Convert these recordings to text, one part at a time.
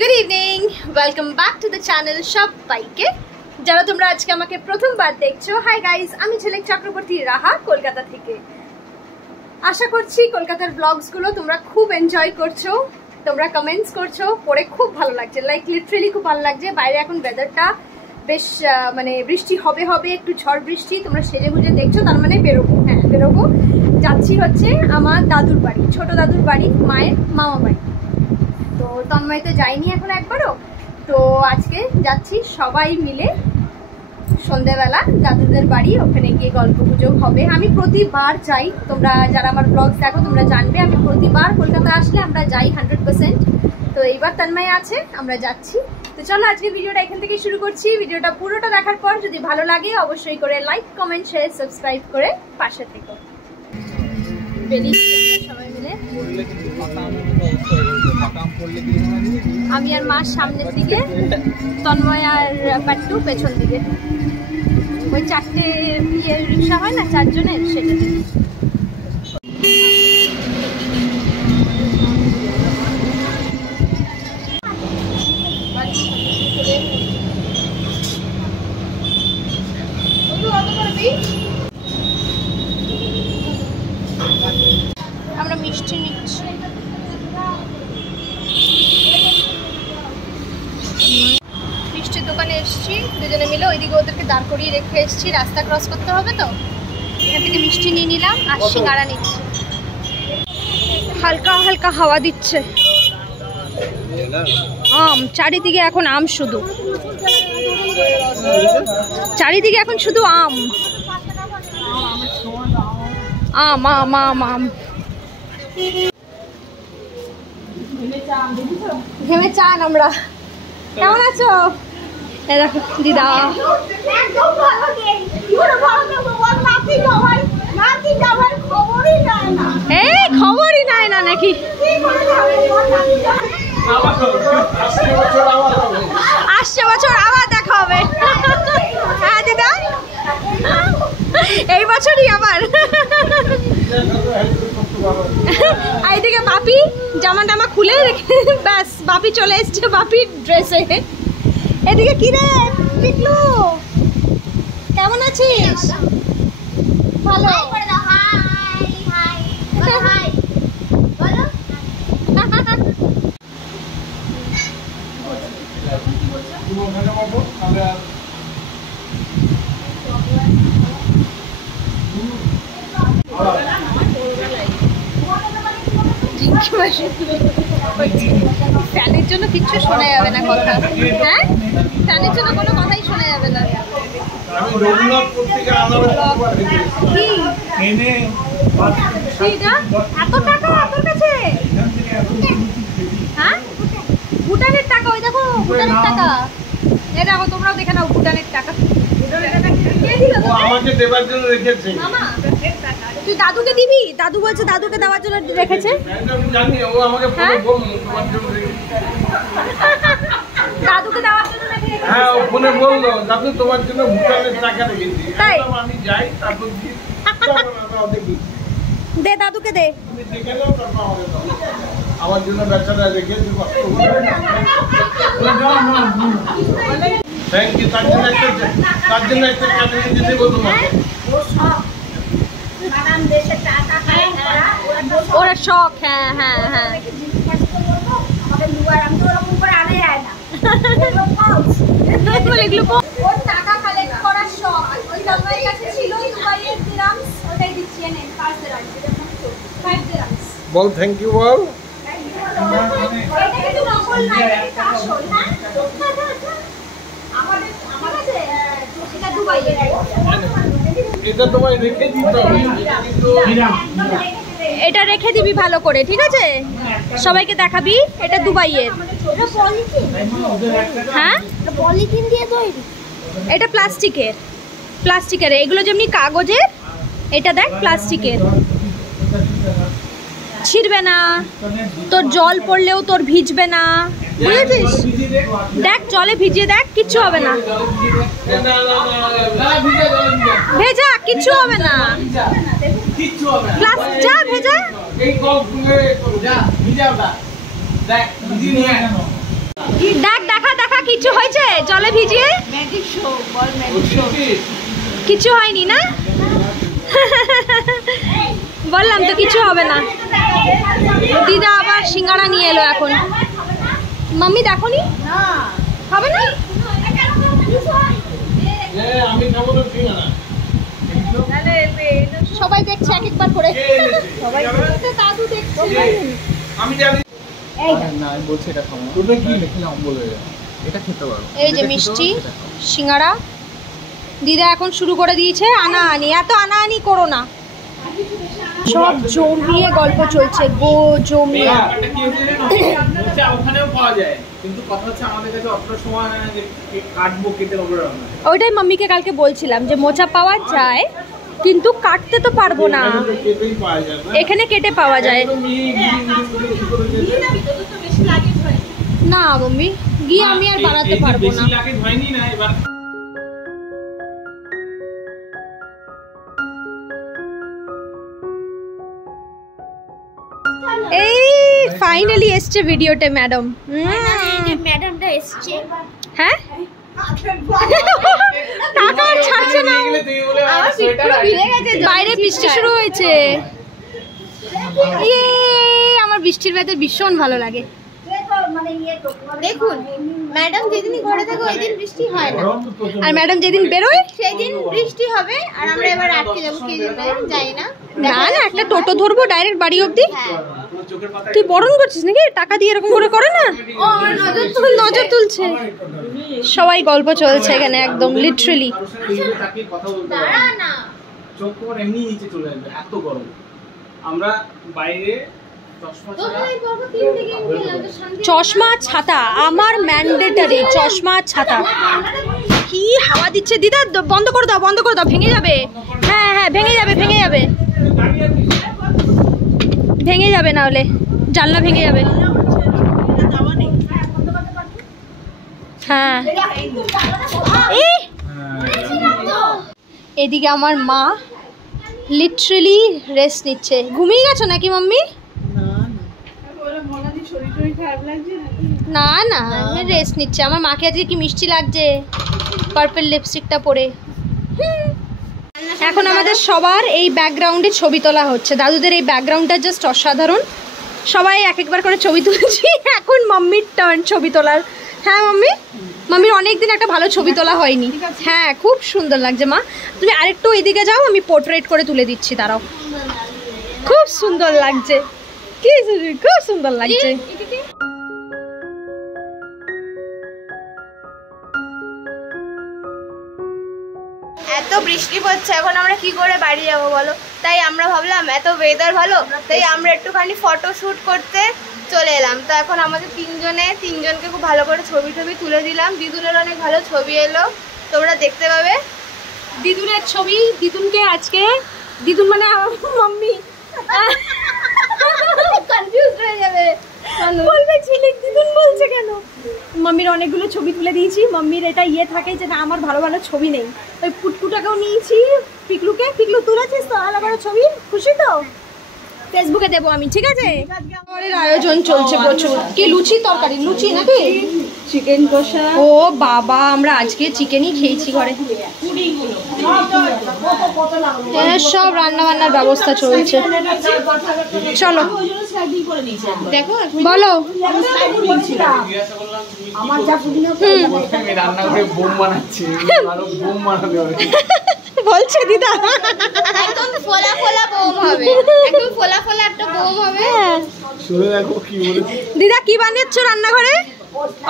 Good evening, welcome back to the channel সবাইকে। যারা তোমরা আজকে আমাকে প্রথমবার দেখছো, হাই গাইজ, আমি ঝিলিক চক্রবর্তী রাহা কলকাতা থেকে। আশা করছি কলকাতার ব্লগসগুলো তোমরা খুব এনজয় করছো, তোমরা কমেন্টস করছো, পড়ে খুব ভালো লাগছে, লাইক লিটারেলি খুব ভালো লাগছে। বাইরে এখন ওয়েদারটা বেশ মানে বৃষ্টি হবে হবে, একটু ঝড় বৃষ্টি। তোমরা সেজে গুজে দেখছো, তার মানে বেরোবো। হ্যাঁ বেরোবো, যাচ্ছি হচ্ছে আমার দাদুর বাড়ি, ছোট দাদুর বাড়ি, মায়ের মামা বাড়ি। তো তন্ময় তো যাইনি এখন একবারও, তো আজকে যাচ্ছি সবাই মিলে সন্ধ্যেবেলা দাদুদের বাড়ি, ওখানে গিয়ে গল্প গুজব হবে। আমি প্রতিবার যাই, তোমরা যারা আমার ব্লগ দেখো তোমরা জানবে, আমি প্রতিবার কলকাতা আসলে আমরা যাই 100%। তো এইবার তন্ময় আছে, আমরা যাচ্ছি। তো চলো আজকে ভিডিওটা এখান থেকে শুরু করছি। ভিডিওটা পুরোটা দেখার পর যদি ভালো লাগে অবশ্যই করে লাইক, কমেন্ট, শেয়ার, সাবস্ক্রাইব করে পাশে থেকো। সবাই মিলে আমি আর মা সামনের দিকে, তন্ময় আর পাট্টু পেছন দিকে। ওই চারটে রিক্সা হয় না চারজনের, সেটা আমরা মিষ্টি নিচ্ছি। মিষ্টির দোকানে এসেছি দুজনে মিলে, ওইদিকে ওদেরকে দাঁড় করিয়ে রেখে এসেছি, রাস্তা ক্রস করতে হবে তো। এখান থেকে মিষ্টি নিয়ে নিলাম আর সিঙ্গারা নিচ্ছি। হালকা হালকা হাওয়া দিচ্ছে, আম চারিদিকে এখন আম, শুধু চারিদিকে এখন শুধু আম আম আম আম আম। ঘেমে চান আমরা। কেমন আছো? দেখো দিদা, এই খবরই নেয় না নাকি? আসছে বছর আবার দেখা হবে। হ্যাঁ দিদা, এই বছরই আবার। এইদিকে বাপি জামা টামা খুলে রেখে, ব্যাস বাপি চলে এসছে বাপির ড্রেসে। এদিকে কি রে পিকলু, কেমন আছিস? ভালো। ফ্যানের জন্য কিচ্ছু শোনা যাবে না কথা। হ্যাঁ, ফ্যানের জন্য কোনো কথাই শোনা যাবে না। এত টাকা তোর কাছে? হ্যাঁ, ভুটানের টাকা। ওই দেখো ভুটানের টাকা, এই দেখো তোমরাও দেখে নাও ভুটানের টাকা। আমাকে দেবার জন্য রেখেছে মামা। তুই দাদুকে দিবি? দাদু বলছে দাদুকে দেওয়ার জন্য রেখেছে। দাদুকে দেওয়ার জন্য রেখেছে। হ্যাঁ, ও ফোনে বললো দাদু তোমার জন্য ভুটানের টাকা রেখেছি। তাই আমি যাই, তারপর দে দাদুকে দে। আমার জন্য বেচারা রেখেছে, কষ্ট করে। Thank you. তার জন্য একটা কাটে দিতে বলতো তোমাকে। ওরা শখ। হ্যাঁ হ্যাঁ হ্যাঁ, টাকা কালেক্ট করার শখ। ওই তন্ময়ের কাছে ছিল দুবাইয়ের দিরামস, ওটাই দিচ্ছি। এনে 5 দিরামস বল। থ্যাংক ইউ বল। এটা কিন্তু নকল না, এটা আসল। হ্যাঁ, আমাদের আমার কাছে এটা দুবাইয়ের। এটা তোমায় রেখে দিতে হবে। এটা রেখে দিবি ভালো করে, ঠিক আছে? সবাইকে দেখাবি এটা দুবাইয়ের। হ্যাঁ, পলিথিন দিয়ে তৈরি। এটা প্লাস্টিকের, প্লাস্টিকের। এগুলো যেমনি কাগজের, এটা দেখ প্লাস্টিকের, ছিড়বে না, তোর জল পড়লেও তোর ভিজবে না, বুঝেছিস? দেখ জলে ভিজিয়ে দেখ, কিচ্ছু হবে না। ভেজা কিচ্ছু হবে না, যা ভেজা। কিছু হয়েছে জলে ভিজিয়ে? কিছু হয়নি না? বললাম তো কিছু হবে না। দিদা আবার সিঙ্গাড়া নিয়ে এলো এখন। মাম্মি দেখোনি হবে না? সবাই দেখছে এক একবার করে। দাদু দেখছে। এই যে মিষ্টি সিঙ্গাড়া দিদা এখন শুরু করে দিয়েছে। আনাআনি, এত আনাআনি করো না। সব জমিয়ে গল্প চলছে, জমিয়ে। ওইটাই মাম্মিকে কালকে বলছিলাম যে মোচা পাওয়া যায় কিন্তু কাটতে তো পারবো না। এখানে কেটে পাওয়া যায় না মাম্মি, গিয়ে আমি আর বানাতে পারবো না। এই ফাইনালি এসছে ভিডিওতে ম্যাডাম। ম্যাডামটা এসছে। হ্যাঁ টাকা ছাড়ছে না, বাইরে বৃষ্টি শুরু হয়েছে। আমার বৃষ্টির ভেতর ভীষণ ভালো লাগে। দেখুন ম্যাডাম যেদিন ঘরে থাকে ওই দিন বৃষ্টি হয় না, আর ম্যাডাম যেদিন বেরোয় সেদিন বৃষ্টি হবে। আর আমরা এবার আটকে যাবো, কি যাই না। না না, একটা টোটো ধরবো ডাইরেক্ট বাড়ি অবধি। তুই বরণ করছিস নাকি? টাকা দিয়ে এরকম করে করে না, নজর তুলছে। সবাই গল্প চলছে এখানে একদম লিটারালি। আমরা বাইরে চশমা ছাতা আমার ম্যান্ডেটারি, চশমা ছাতা। কি হাওয়া দিচ্ছে দিদা, বন্ধ করে দাও, বন্ধ করে দাও, ভেঙে যাবে। হ্যাঁ হ্যাঁ ভেঙে যাবে, ভেঙে যাবে, ভেঙে যাবে, না হলে জানলা ভেঙে যাবে। হ্যাঁ এদিকে আমার মা লিটারালি রেস্ট নিচ্ছে। ঘুমিয়ে গেছো নাকি মাম্মি? না না রেস্ট নিচ্ছে। আমার মাকে আজকে কি মিষ্টি লাগছে পার্পল লিপস্টিকটা পরে। এখন আমাদের সবার এই ব্যাকগ্রাউন্ডে ছবি তোলা হচ্ছে। দাদুদের এই ব্যাকগ্রাউন্ডটা জাস্ট অসাধারণ। সবাই এক একবার করে ছবি তুলছি। এখন মাম্মির টার্ন ছবি তোলার। হ্যাঁ মাম্মি, মাম্মির অনেকদিন একটা ভালো ছবি তোলা হয়নি। হ্যাঁ খুব সুন্দর লাগছে মা। তুমি আরেকটু এদিকে যাও, আমি পোর্ট্রেট করে তুলে দিচ্ছি, দাঁড়াও। খুব সুন্দর লাগছে, কি খুব সুন্দর লাগছে। এত বৃষ্টি পড়ছে, এখন আমরা কি করে বাড়ি যাবো বলো? তাই আমরা ভাবলাম এত ওয়েদার ভালো, তাই আমরা একটুখানি ফটো শ্যুট করতে চলে এলাম। তো এখন আমাদের তিনজনকে খুব ভালো করে ছবি তুলে দিলাম। দিদুনের অনেক ভালো ছবি এলো, তোমরা দেখতে পাবে দিদুনের ছবি। দিদুনকে আজকে, দিদুন মানে মাম্মি কনফিউজ হয়ে যাবে, বলবে ঝিলিক দিদুন বলছে কেন। মাম্মির অনেকগুলো ছবি তুলে দিয়েছি। মাম্মির এটা ইয়ে থাকে যে না আমার ভালো ভালো ছবি নেই। ওই পুটকুটাকেও নিয়েছি, পিকলু তুলেছিস তো ভালো ভালো ছবি, খুশি তো? ফেসবুকে দেবো আমি, ঠিক আছে? খাবারের আয়োজন চলছে প্রচুর। কি লুচি তরকারি? লুচি নাকি চিকেন কষা? ও বাবা, আমরা আজকে চিকেনই খেয়েছি ঘরে। সব রান্না বান্নার ব্যবস্থা চলছে। চলো দেখো, বলো। বলছে দিদা একদম ফোলা ফোলা বোম হবে, একদম ফোলা ফোলা একটা বোম হবে। দিদা কি বানাচ্ছ রান্নাঘরে?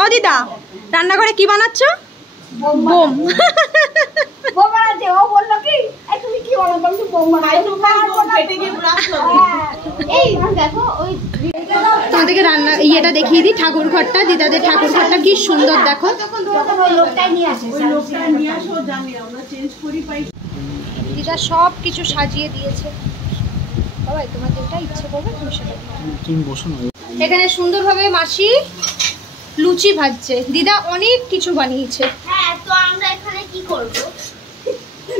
ও দিদা রান্নাঘরে কি বানাচ্ছ? বোম। তোমাদেরকে রান্না ইয়েটা দেখিয়ে দিই, ঠাকুর ঘরটা, দিদাদের ঠাকুর ঘরটা কি সুন্দর দেখো। দিদা সব কিছু সাজিয়ে দিয়েছে। বাবা তোমার যেটা ইচ্ছে করবে তুমি সেটা। এখানে সুন্দরভাবে মাসি লুচি ভাজছে। দিদা অনেক কিছু বানিয়েছে। হ্যাঁ, তো আমরা এখানে কি করব?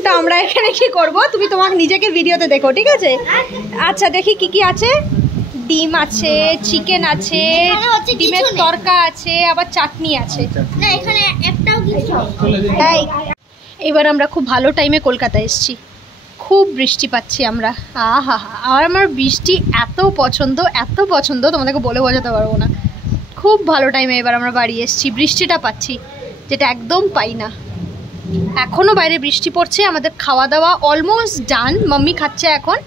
তা আমরা এখানে কি করব তুমি তোমার নিজেকে ভিডিওতে দেখো, ঠিক আছে? আচ্ছা দেখি কি কি আছে। ডিম আছে, চিকেন আছে, ডিমের তরকা আছে, আবার চাটনি আছে। না এখানে একটাও কিছু তাই এবার আমরা খুব ভালো টাইমে কলকাতা এসেছি। খুব বৃষ্টি পাচ্ছি আমরা, আহা হা। আর আমার বৃষ্টি এত পছন্দ তোমাদেরকে বলে বোঝাতে পারবো না। খুব ভালো টাইমে এবার আমরা বাড়ি এসেছি, বৃষ্টিটা পাচ্ছি যেটা একদম পাই না। এখনও বাইরে বৃষ্টি পড়ছে, আমাদের খাওয়া দাওয়া অলমোস্ট ডান, মাম্মি খাচ্ছে এখন।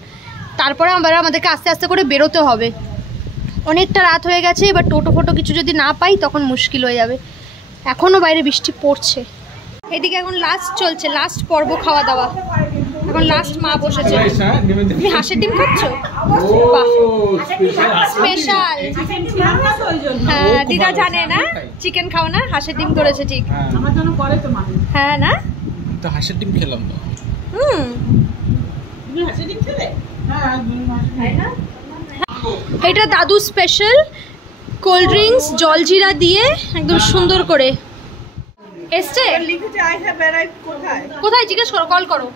তারপরে আমাদেরকে আস্তে আস্তে করে বেরোতে হবে, অনেকটা রাত হয়ে গেছে। এবার টোটো ফোটো কিছু যদি না পাই তখন মুশকিল হয়ে যাবে। এখনও বাইরে বৃষ্টি পড়ছে। এদিকে এখন লাস্ট চলছে, লাস্ট পর্ব খাওয়া দাওয়া। এখন লাস্ট মা বসেছে। তুমি হাঁসের ডিম খাচ্ছ? স্পেশাল। হ্যাঁ দিদা জানে না চিকেন খাও না, হাঁসের ডিম করেছে ঠিক। আমার জন্য করে তো মা। হ্যাঁ না তো হাঁসের ডিম খেলাম না। তুমি হাঁসের ডিম খেলে? হ্যাঁ। এটা দাদু স্পেশাল কোল্ড ড্রিঙ্কস জলজিরা দিয়ে একদম সুন্দর করে এসছে। কোথায় জিজ্ঞেস করো, কল করো।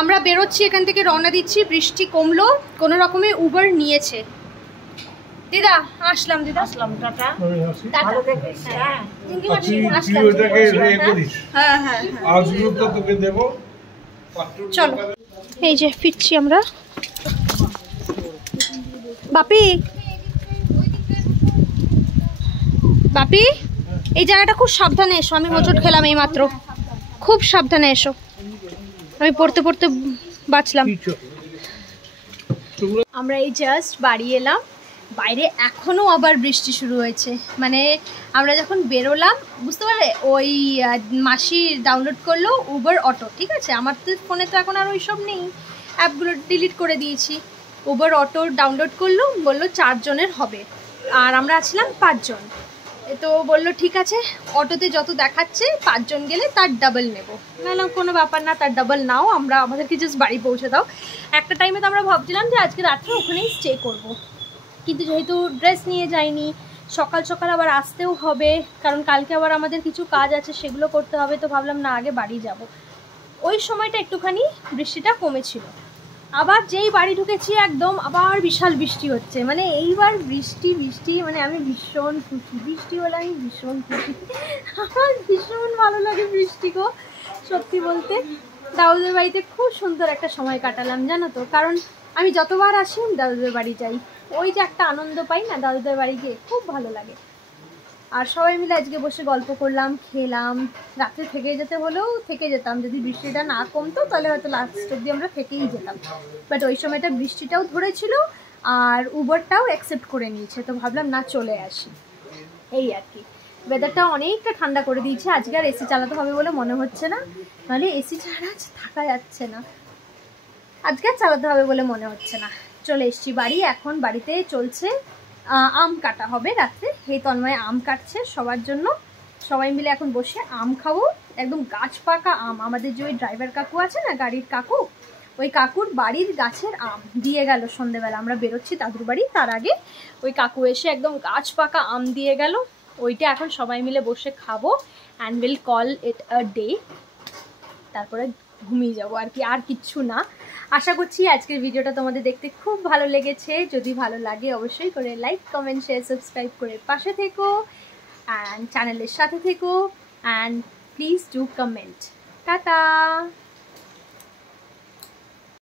আমরা বেরোচ্ছি এখান থেকে, রওনা দিচ্ছি। বৃষ্টি কমলো, কোনো রকমে উবার নিয়েছে। দিদা আসলাম, দিদা আসলাম, টাটা টাটা। চলো এই যে ফিরছি আমরা। বাপি বাপি এই জায়গাটা খুব সাবধানে এসো। আমি হোঁচট খেলাম এই মাত্র, খুব সাবধানে এসো। আমি পড়তে পড়তে বাঁচলাম। আমরা এই জাস্ট বাড়ি এলাম, বাইরে এখনও আবার বৃষ্টি শুরু হয়েছে। মানে আমরা যখন বেরোলাম বুঝতে পারলে, ওই মাসি ডাউনলোড করলো উবার অটো, ঠিক আছে। আমার তো ফোনে তো এখন আর ওইসব নেই, অ্যাপগুলো ডিলিট করে দিয়েছি। উবার অটো ডাউনলোড করলো, বললো 4 জনের হবে, আর আমরা আছিলাম 5 জন। তো বললো ঠিক আছে, অটোতে যত দেখাচ্ছে 5 জন গেলে তার ডাবল নেবো। নাহলে কোনো ব্যাপার না, তার ডাবল নাও, আমাদেরকে জাস্ট বাড়ি পৌঁছে দাও। একটা টাইমে তো আমরা ভাবছিলাম যে আজকে রাত্রে ওখানেই স্টে করব, কিন্তু যেহেতু ড্রেস নিয়ে যাইনি, সকাল সকাল আবার আসতেও হবে, কারণ কালকে আবার আমাদের কিছু কাজ আছে, সেগুলো করতে হবে। তো ভাবলাম না, আগে বাড়ি যাব। ওই সময়টা একটুখানি বৃষ্টিটা কমেছিল। আবার যেই বাড়ি ঢুকেছি একদম আবার বিশাল বৃষ্টি হচ্ছে। মানে এইবার বৃষ্টি মানে আমি ভীষণ খুশি। বৃষ্টি হলে আমি ভীষণ খুশি, আমার ভীষণ ভালো লাগে বৃষ্টি গো। সত্যি বলতে দাদুদের বাড়িতে খুব সুন্দর একটা সময় কাটালাম জানো তো। কারণ আমি যতবার আসি দাদুদের বাড়ি যাই, ওই যে একটা আনন্দ পাই না দাদুদের বাড়ি গিয়ে, খুব ভালো লাগে। আর সবাই মিলে আজকে বসে গল্প করলাম, খেলাম। রাত্রে থেকে যেতে হলেও থেকে যেতাম, যদি বৃষ্টিটা না কমতো তাহলে হয়তো লাস্ট অব্দি আমরা থেকেই যেতাম। বাট ওই সময়টা বৃষ্টিটাও ধরেছিল আর উবারটাও অ্যাকসেপ্ট করে নিয়েছে, তো ভাবলাম না চলে আসি। এই আর কি, ওয়েদারটা অনেকটা ঠান্ডা করে দিয়েছে। আজকে আর এসি চালাতে হবে বলে মনে হচ্ছে না, নাহলে এসি ছাড়া থাকা যাচ্ছে না। আজকে আর চালাতে হবে বলে মনে হচ্ছে না। চলে এসছি বাড়ি। এখন বাড়িতে চলছে আম কাটা হবে রাত্রে। এই তন্ময় আম কাটছে সবার জন্য, সবাই মিলে এখন বসে আম খাবো। একদম গাছ পাকা আম। আমাদের যে ওই ড্রাইভার কাকু আছে না, গাড়ির কাকু, ওই কাকুর বাড়ির গাছের আম দিয়ে গেল সন্ধ্যেবেলা। আমরা বেরোচ্ছি দাদুর বাড়ি, তার আগে ওই কাকু এসে একদম গাছ পাকা আম দিয়ে গেল। ওইটা এখন সবাই মিলে বসে খাবো, and will call it a day. তারপরে ঘুমিয়ে যাবো আর কি, আর কিচ্ছু না। আশা করছি আজকের ভিডিওটা তোমাদের দেখতে খুব ভালো লেগেছে। যদি ভালো লাগে অবশ্যই করে লাইক, কমেন্ট, শেয়ার, সাবস্ক্রাইব করে পাশে থেকো, অ্যান্ড চ্যানেলের সাথে থেকো, and please do comment. Tata.